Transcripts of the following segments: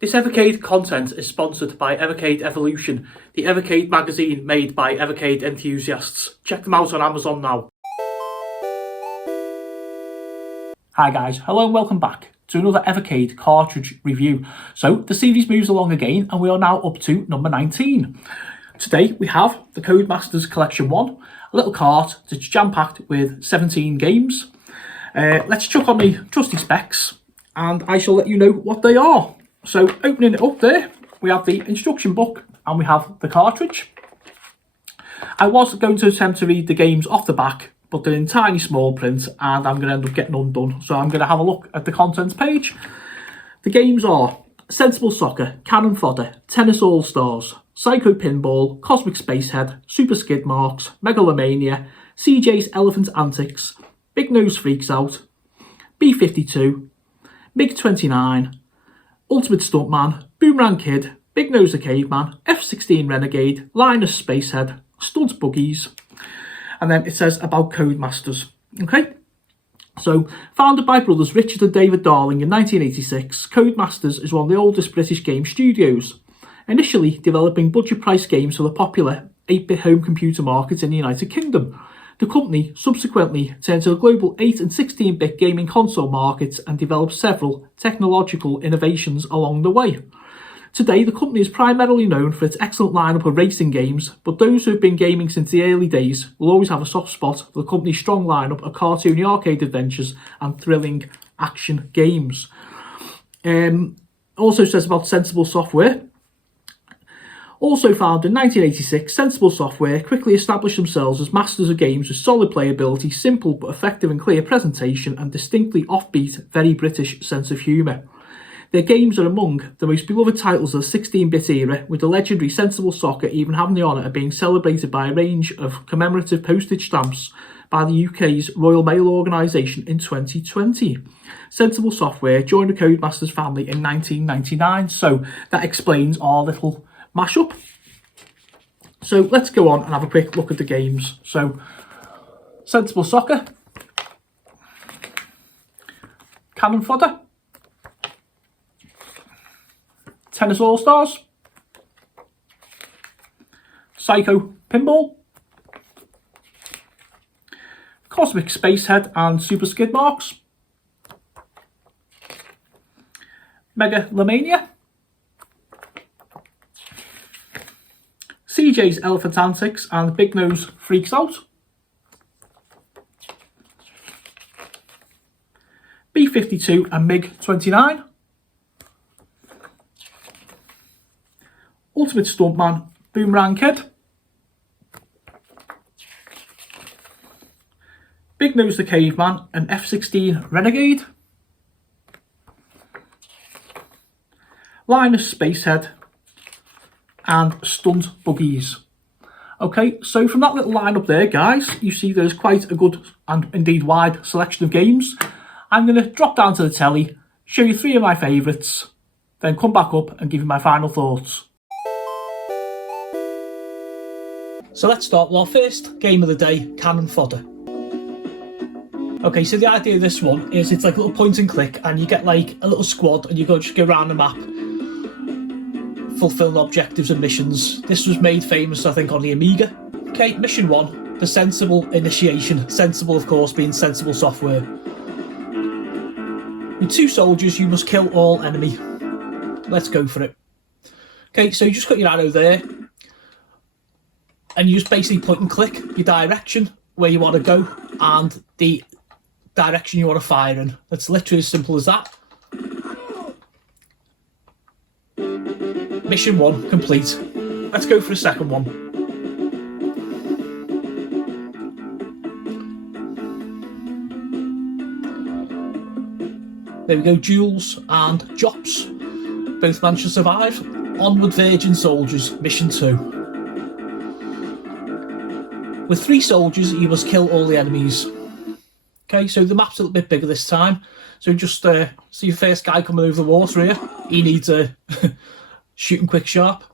This Evercade content is sponsored by Evercade Evolution, the Evercade magazine made by Evercade enthusiasts. Check them out on Amazon now. Hi guys, hello and welcome back to another Evercade Cartridge review. So the series moves along again and we are now up to number 19. Today we have the Codemasters Collection 1, a little cart that's jam-packed with 17 games. Let's chuck on the trusty specs and I shall let you know what they are. So opening it up there, we have the instruction book and we have the cartridge. I was going to attempt to read the games off the back, but they're in tiny small print and I'm going to end up getting undone. So I'm going to have a look at the contents page. The games are Sensible Soccer, Cannon Fodder, Tennis All-Stars, Psycho Pinball, Cosmic Spacehead, Super Skid Marks, Megalomania, CJ's Elephant Antics, Big Nose Freaks Out, B-52, MiG-29, Ultimate Stuntman, Boomerang Kid, Big Nose the Caveman, F-16 Renegade, Linus Spacehead, Stunt Buggies, and then it says about Codemasters. Okay, so founded by brothers Richard and David Darling in 1986, Codemasters is one of the oldest British game studios, initially developing budget-price games for the popular 8-bit home computer market in the United Kingdom. The company subsequently turned to the global 8 and 16-bit gaming console markets and developed several technological innovations along the way. Today, the company is primarily known for its excellent lineup of racing games, but those who have been gaming since the early days will always have a soft spot for the company's strong lineup of cartoony arcade adventures and thrilling action games. Also says about Sensible Software. Also founded in 1986, Sensible Software quickly established themselves as masters of games with solid playability, simple but effective and clear presentation, and distinctly offbeat, very British sense of humour. Their games are among the most beloved titles of the 16-bit era, with the legendary Sensible Soccer even having the honour of being celebrated by a range of commemorative postage stamps by the UK's Royal Mail organisation in 2020. Sensible Software joined the Codemasters family in 1999, so that explains our little mashup. So let's go on and have a quick look at the games. So Sensible Soccer, Cannon Fodder, Tennis All-Stars, Psycho Pinball, Cosmic Spacehead and Super Skid Marks, Megalomania, CJ's Elephant Antics and Big Nose Freaks Out, B-52 and MiG-29, Ultimate Stuntman, Boomerang Kid, Big Nose the Caveman and F-16 Renegade, Linus Spacehead and Stunt Buggies. Okay, so from that little lineup there, guys, you see there's quite a good and indeed wide selection of games. I'm going to drop down to the telly, show you 3 of my favourites, then come back up and give you my final thoughts. So let's start with our first game of the day, Cannon Fodder. Okay, so the idea of this one is it's like a little point and click and you get like a little squad and you just go around the map, fulfill objectives and missions. This was made famous, I think, on the Amiga. Okay, mission 1, the Sensible Initiation. Sensible, of course, being Sensible Software. With 2 soldiers, you must kill all enemy. Let's go for it. Okay, so you just got your arrow there. And you just basically point and click your direction, where you want to go, and the direction you want to fire in. It's literally as simple as that. Mission 1 complete. Let's go for a second one. There we go, Jules and Jops. Both managed to survive. Onward Virgin Soldiers, Mission 2. With 3 soldiers, you must kill all the enemies. Okay, so the map's a little bit bigger this time. So just see your first guy coming over the water here. He needs a shooting quick sharp.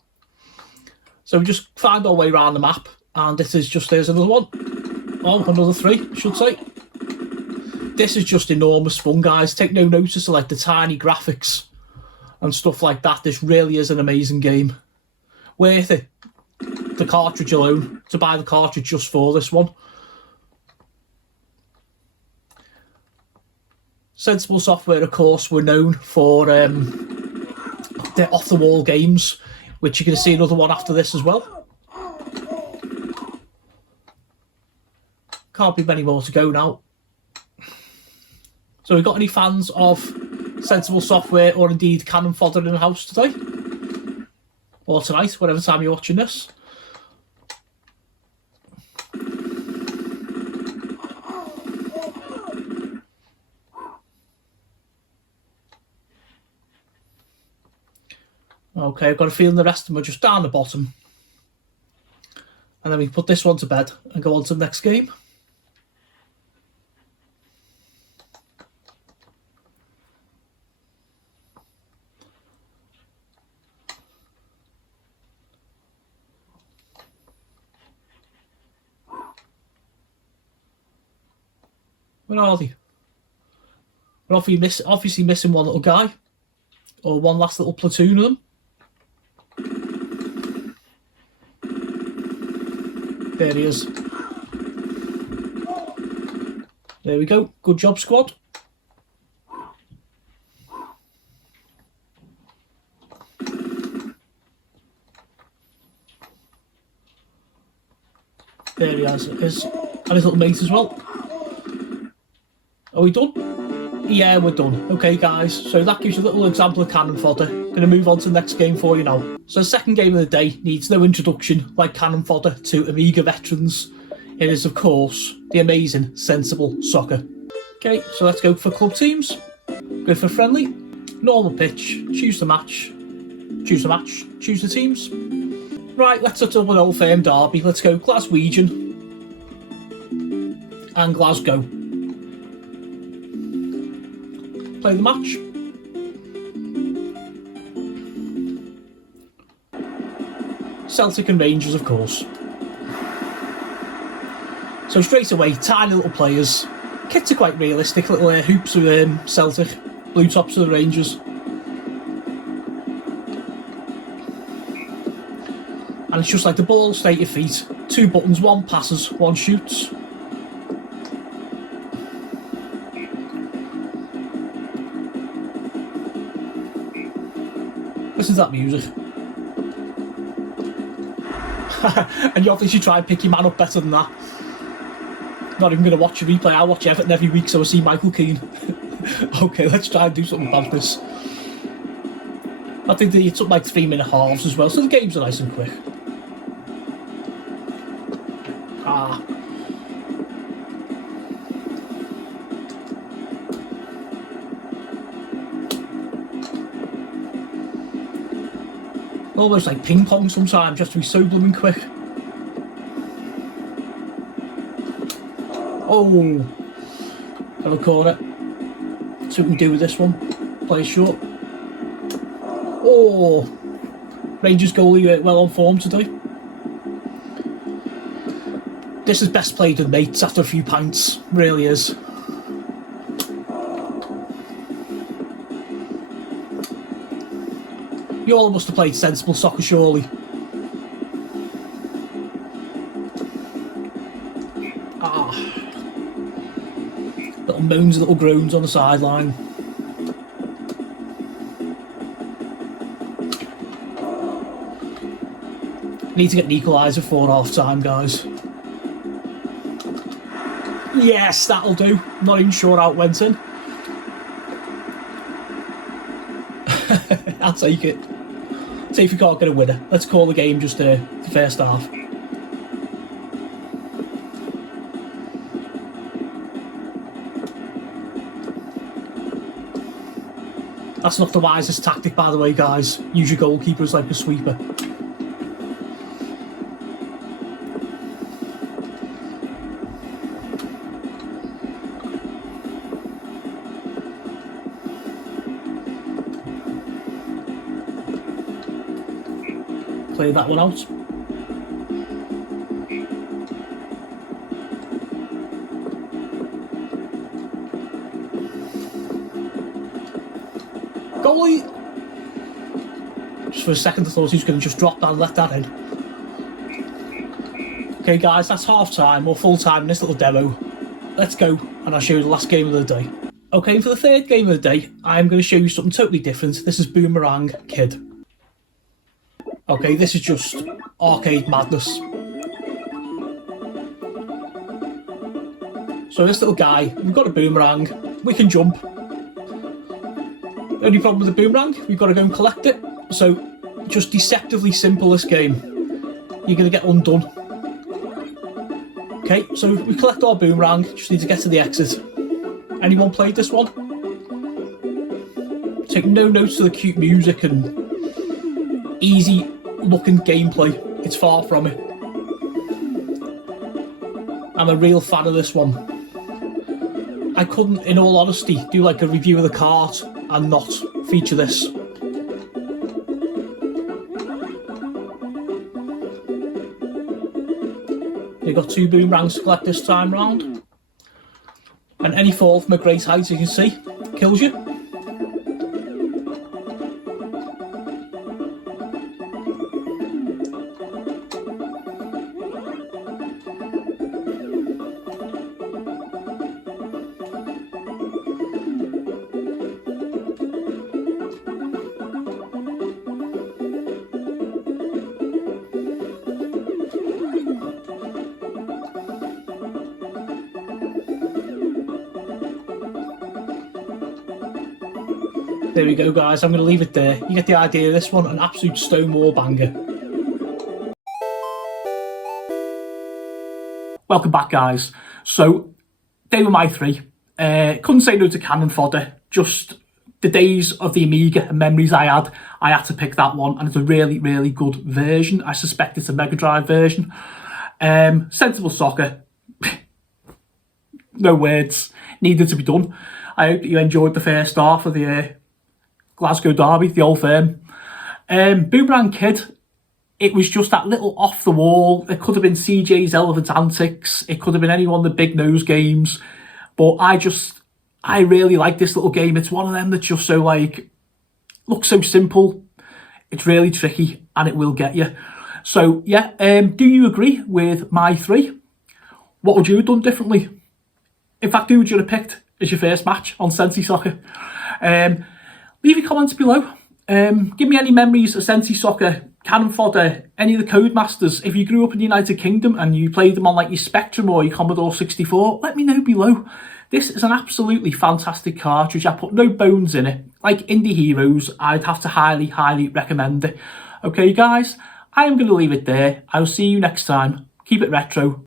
So we just find our way around the map, and this is just, there's another one. Oh, another 3, I should say. This is just enormous fun, guys. Take no notice of like the tiny graphics and stuff like that. This really is an amazing game. Worth it. The cartridge alone, to buy the cartridge just for this one. Sensible Software, of course, were known for their off-the-wall games, which you're going to see another one after this as well. Can't be many more to go now. So, we got any fans of Sensible Software or indeed Cannon Fodder in the house today? Or tonight, whatever time you're watching this? Okay, I've got a feeling the rest of them are just down the bottom. And then we put this one to bed and go on to the next game. Where are they? We're obviously missing one little guy. Or one last little platoon of them. There he is. There we go. Good job, squad. There he is. And his little mate as well. Are we done? Yeah, we're done. Okay, guys. So that gives you a little example of Cannon Fodder. Going to move on to the next game for you now. So the second game of the day needs no introduction like Cannon Fodder to Amiga veterans. It is, of course, the amazing Sensible Soccer. Okay, so let's go for club teams. Go for friendly. Normal pitch. Choose the match. Choose the match. Choose the teams. Right, let's set up an Old Firm derby. Let's go Glaswegian and Glasgow. Play the match. Celtic and Rangers, of course. So straight away, tiny little players. Kits are quite realistic, little hoops of Celtic, blue tops of the Rangers. And it's just like the ball, stay at your feet. 2 buttons, 1 passes, 1 shoots. Listen to that music. And you obviously try and pick your man up better than that. Not even going to watch a replay. I watch Everton every week, so I see Michael Keane. Okay, let's try and do something about this. I think it's up like 3-minute halves as well, so the games are nice and quick. Almost like ping pong sometimes, just to be so blooming quick. Oh, have a corner. See what we can do with this one. Play short. Oh, Rangers goalie well on form today. This is best played with mates after a few pints, really is. You all must have played Sensible Soccer, surely. Little moans, little groans on the sideline. Need to get an equaliser for half-time, guys. Yes, that'll do. Not even sure how it went in. I'll take it. See if we can't get a winner. Let's call the game just the first half. That's not the wisest tactic, by the way, guys. Use your goalkeeper as like a sweeper. Play that one out. Goalie! Just for a second I thought he was going to just drop that and let that in. Okay guys, that's half time or full time in this little demo. Let's go and I'll show you the last game of the day. Okay, for the third game of the day, I'm going to show you something totally different. This is Boomerang Kid. Okay, this is just arcade madness. So this little guy, we've got a boomerang, we can jump. Only problem with the boomerang, we've got to go and collect it. So, just deceptively simple this game. You're going to get undone. Okay, so we collect our boomerang, just need to get to the exit. Anyone played this one? Take no notes of the cute music and easy looking gameplay. It's far from it. I'm a real fan of this one. I couldn't, in all honesty, do like a review of the cart and not feature this. You've got 2 boomerangs to collect this time round. And any fall from a great height, you can see, kills you. There we go guys, I'm going to leave it there. You get the idea of this one, an absolute stonewall banger. Welcome back guys. So, day with my 3. Couldn't say no to cannon fodder, just the days of the Amiga and memories I had to pick that one, and it's a really, really good version. I suspect it's a Mega Drive version. Sensible soccer. No words, needed to be done. I hope you enjoyed the first half of the Glasgow Derby, the old firm. Boomerang Kid, it was just that little off the wall. It could have been CJ's Elephant Antics. It could have been any one of the big nose games. But I really like this little game. It's one of them that's just so like, looks so simple. It's really tricky and it will get you. So yeah, do you agree with my 3? What would you have done differently? In fact, who would you have picked as your first match on Sensi Soccer? Leave your comments below. Give me any memories of Sensi Soccer, cannon fodder, any of the Codemasters. If you grew up in the United Kingdom and you played them on like your Spectrum or your Commodore 64, let me know below. This is an absolutely fantastic cartridge. I put no bones in it. Like Indie Heroes, I'd have to highly, highly recommend it. Okay guys, I am going to leave it there. I'll see you next time. Keep it retro.